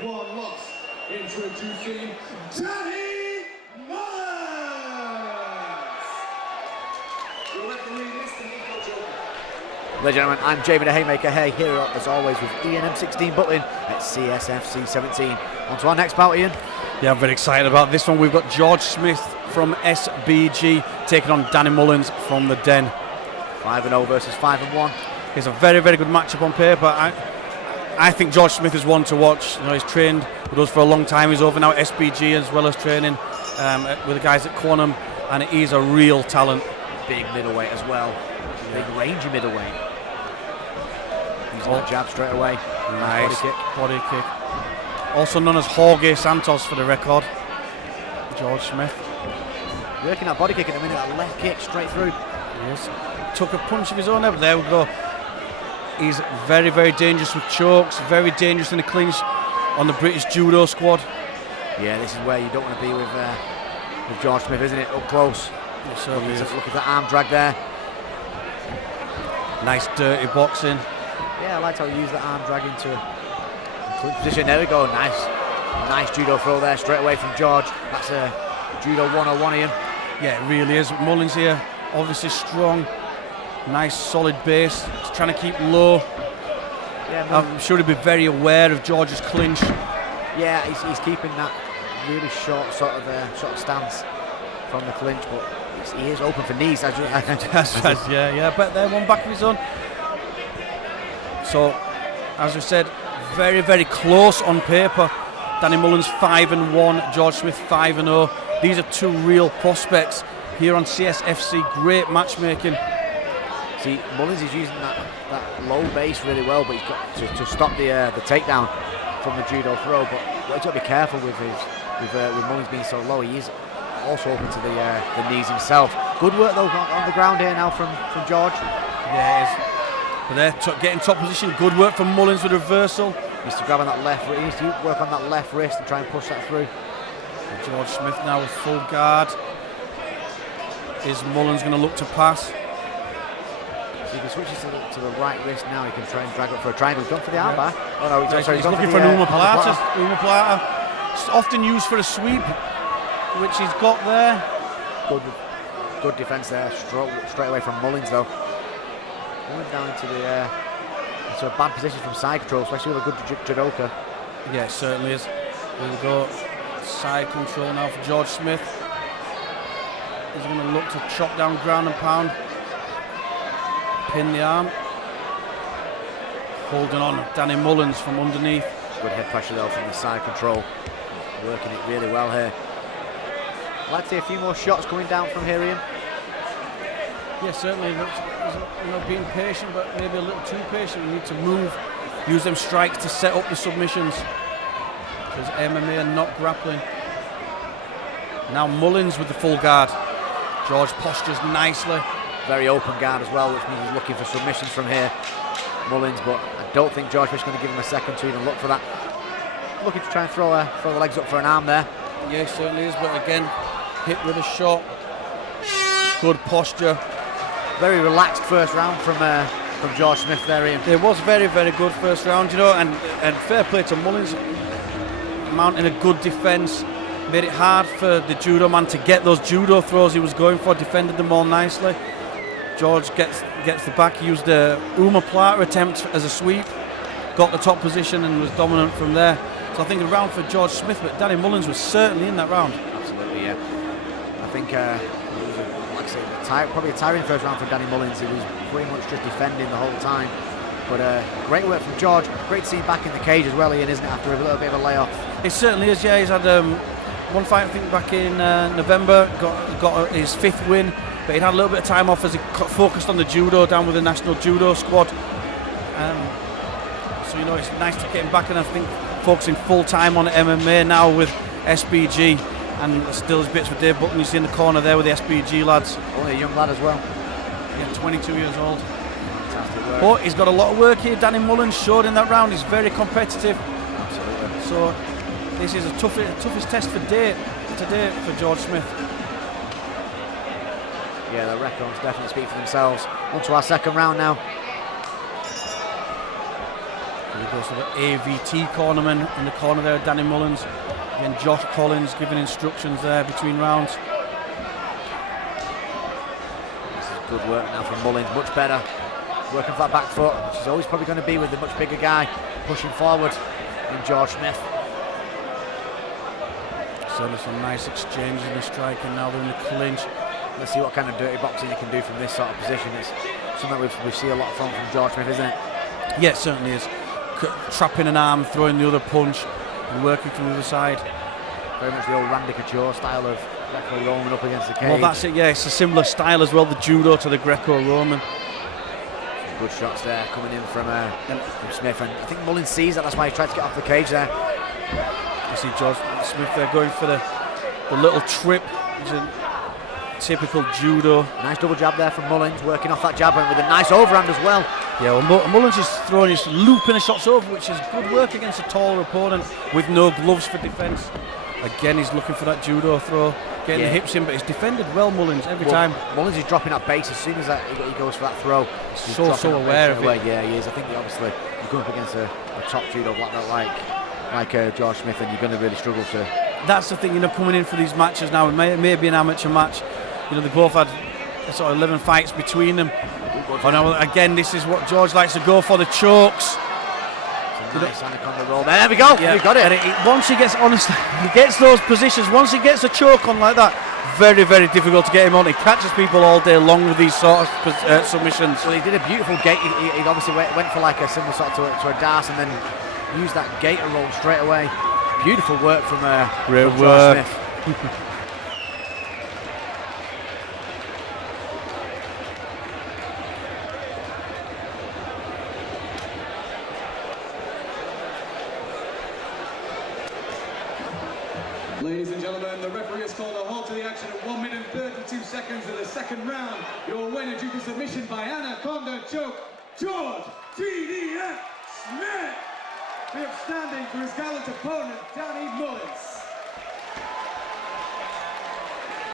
with one loss. Introducing Danny Mullins! The referee Mr. Nico Joker. Ladies and gentlemen, I'm Jamie the Haymaker here as always with Ian M16 Butlin at CSFC 17. On to our next bout, Ian. Yeah, I'm very excited about this one. We've got George Smith from SBG taking on Danny Mullins from the Den. 5-0 versus 5-1. It's a very, very good matchup on paper. I think George Smith is one to watch. You know, he's trained with us for a long time. He's over now at SBG as well as training with the guys at Quantum, and he's a real talent. Big middleweight as well. Big rangy middleweight. Using that jab straight away. Nice body kick. Also known as Jorge Santos for the record. George Smith. Working that body kick in a minute, that left kick straight through. Yes. Took a punch of his own there, but there we go. He's very, very dangerous with chokes, very dangerous in the clinch on the British Judo squad. Yeah, this is where you don't want to be with George Smith, isn't it? Up close. Yes, certainly is. Look at that arm drag there. Nice dirty boxing. Yeah, I liked how he used that arm drag into a clinch position. There we go, nice judo throw there straight away from George. That's a judo 101, Ian. Yeah, it really is. Mullins here, obviously strong, nice solid base. He's trying to keep low. Yeah, I'm sure he'll be very aware of George's clinch. Yeah, he's keeping that really short sort of stance from the clinch, but he is open for knees. Yeah, but they're one back of his own. So, as we said, very, very close on paper. Danny Mullins 5-1, George Smith 5-0. These are two real prospects here on CSFC. Great matchmaking. See, Mullins is using that low base really well, but he's got to stop the takedown from the judo throw. But you've got to be careful with Mullins being so low. He is also open to the knees himself. Good work though on the ground here now from George. Yeah, it is. But they're getting top position. Good work from Mullins with reversal. Needs to grab on that left. He needs to work on that left wrist and try and push that through. And George Smith now with full guard. Is Mullins going to look to pass? So if he switches to the right wrist now, he can try and drag up for a triangle. He's gone for the armbar. Oh no, he's looking for an omoplata. Omoplata. It's often used for a sweep, which he's got there. Good defence there. Straight away from Mullins though. Going down into a bad position from side control, especially with a good judoka. Yeah, it certainly is. There we go. Side control now for George Smith. He's going to look to chop down ground and pound. Pin the arm. Holding on Danny Mullins from underneath. Good head pressure though from the side control. Working it really well here. I'd like to see a few more shots coming down from here, Ian. Yeah, certainly. Being patient, but maybe a little too patient. We need to move, use them strikes to set up the submissions. Because MMA are not grappling. Now Mullins with the full guard. George postures nicely. Very open guard as well, which means he's looking for submissions from here. Mullins, but I don't think George Smith's going to give him a second to even look for that. Looking to try and throw the legs up for an arm there. Yeah, he certainly is, but again, hit with a shot. Good posture. Very relaxed first round from George Smith there, Ian. It was very, very good first round, you know, and fair play to Mullins. Mounting a good defence. Made it hard for the judo man to get those judo throws he was going for, defended them all nicely. George gets the back, used the omoplata attempt as a sweep, got the top position and was dominant from there. So I think a round for George Smith, but Danny Mullins was certainly in that round. Absolutely, yeah. I think it was probably a tiring first round for Danny Mullins. He was pretty much just defending the whole time. But great work from George. Great to see him back in the cage as well, Ian, isn't it, after a little bit of a layoff? It certainly is, yeah. He's had one fight, I think, back in November, got his 5th win, but he'd had a little bit of time off as he focused on the judo down with the national judo squad. So, you know, it's nice to get him back, and I think focusing full time on MMA now with SBG, and still his bits with Dave Button. You see in the corner there with the SBG lads. Only a young lad as well. Yeah, 22 years old. Fantastic work. But he's got a lot of work here. Danny Mullins showed in that round. He's very competitive. Absolutely. So this is the toughest test today for George Smith. Yeah, the records definitely speak for themselves. On to our second round now. He goes to the AVT cornerman in the corner there, Danny Mullins. Again, Josh Collins giving instructions there between rounds. This is good work now from Mullins, much better. Working for that back foot, which is always probably going to be with the much bigger guy pushing forward in George Smith. Certainly some nice exchanges in the strike, and now they're in the clinch. Let's see what kind of dirty boxing he can do from this sort of position. It's something we see a lot from George Smith, isn't it? Yeah, it certainly is. Trapping an arm, throwing the other punch, and working from the other side. Very much the old Randy Couture style of Greco-Roman up against the cage. Well, that's it, yeah. It's a similar style as well, the judo to the Greco-Roman. Good shots there coming in from Smith, and I think Mullins sees that. That's why he tried to get off the cage there. You see George Smith there going for the little trip. It's a typical judo. Nice double jab there from Mullins, working off that jab with a nice overhand as well. Yeah, well, Mullins is throwing his looping the shots over, which is good work against a taller opponent with no gloves for defence. Again, he's looking for that judo throw, getting the hips in, but he's defended well, Mullins, every time. Mullins is dropping that base as soon as he goes for that throw. He's so aware of it. Yeah, he is. I think obviously you're going up against a top judo black belt like George Smith, and you're going to really struggle to. That's the thing, coming in for these matches now. It may be an amateur match. They both had sort of 11 fights between them. Oh, no, again, this is what George likes to go for, the chokes. Nice anaconda roll. There we go. Yeah. We got it. And once he gets he gets those positions. Once he gets a choke on like that, very, very difficult to get him on. He catches people all day long with these sort of submissions. Well, he did a beautiful gate. He obviously went for like a similar sort to a dance, and then used that gator roll straight away. Beautiful work from Great George work. Smith. Ladies and gentlemen, the referee has called a halt to the action at 1 minute and 32 seconds of the second round. Your winner due to submission by anaconda choke, George TDF Smith. We have standing for his gallant opponent, Danny Mullins.